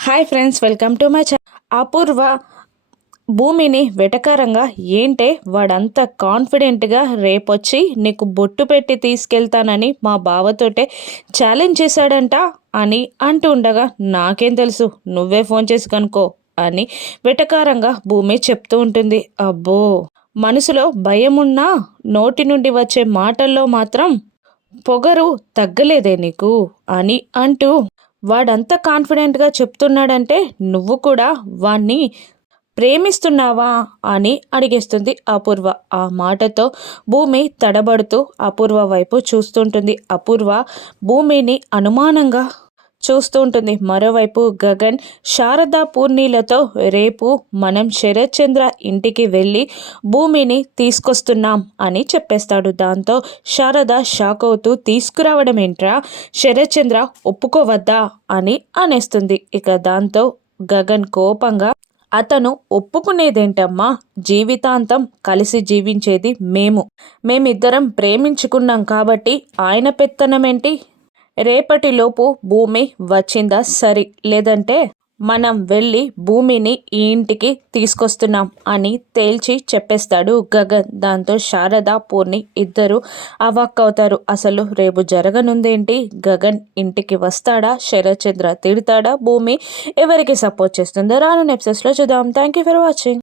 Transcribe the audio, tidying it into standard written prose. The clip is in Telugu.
Hi friends, welcome to my channel. Apoorva భూమిని వెటకారంగా ఏంటే వాడంత కాన్ఫిడెంట్గా రేపొచ్చి నీకు బొట్టు పెట్టి తీసుకెళ్తానని మా బావతోటే ఛాలెంజ్ చేశాడంట అని అంటూ ఉండగా, నాకేం తెలుసు, నువ్వే ఫోన్ చేసి కనుక్కో అని వెటకారంగా భూమి చెప్తూ ఉంటుంది. అబ్బో, మనసులో భయమున్నా నోటి నుండి వచ్చే మాటల్లో మాత్రం పొగరు తగ్గలేదే నీకు అని అంటూ, వాడంత కాన్ఫిడెంట్గా చెప్తున్నాడంటే నువ్వు కూడా వాణ్ణి ప్రేమిస్తున్నావా అని అడిగేస్తుంది అపూర్వ. ఆ మాటతో భూమి తడబడుతూ అపూర్వ వైపు చూస్తుంటుంది. అపూర్వ భూమిని అనుమానంగా చూస్తూ ఉంటుంది. మరోవైపు గగన్ శారద పూర్ణిలతో రేపు మనం శరత్ చంద్ర ఇంటికి వెళ్ళి భూమిని తీసుకొస్తున్నాం అని చెప్పేస్తాడు. దాంతో శారద షాక్ అవుతూ, తీసుకురావడం ఏంట్రా, శరత్ చంద్ర ఒప్పుకోవద్దా అని అనేస్తుంది. ఇక దాంతో గగన్ కోపంగా, అతను ఒప్పుకునేదేంటమ్మా, జీవితాంతం కలిసి జీవించేది మేమిద్దరం ప్రేమించుకున్నాం కాబట్టి ఆయన పెత్తనమేంటి, రేపటిలోపు భూమి వచ్చిందా సరి, లేదంటే మనం వెళ్ళి భూమిని ఈ ఇంటికి తీసుకొస్తున్నాం అని తేల్చి చెప్పేస్తాడు గగన్. దాంతో శారద పూర్ణి ఇద్దరు అవాక్కవుతారు. అసలు రేపు జరగనుందేంటి, గగన్ ఇంటికి వస్తాడా, శరత్ చంద్ర తిడతాడా, భూమి ఎవరికి సపోర్ట్ చేస్తుందో రాను ఎపిసోడ్స్లో చూద్దాం. Thank you for watching.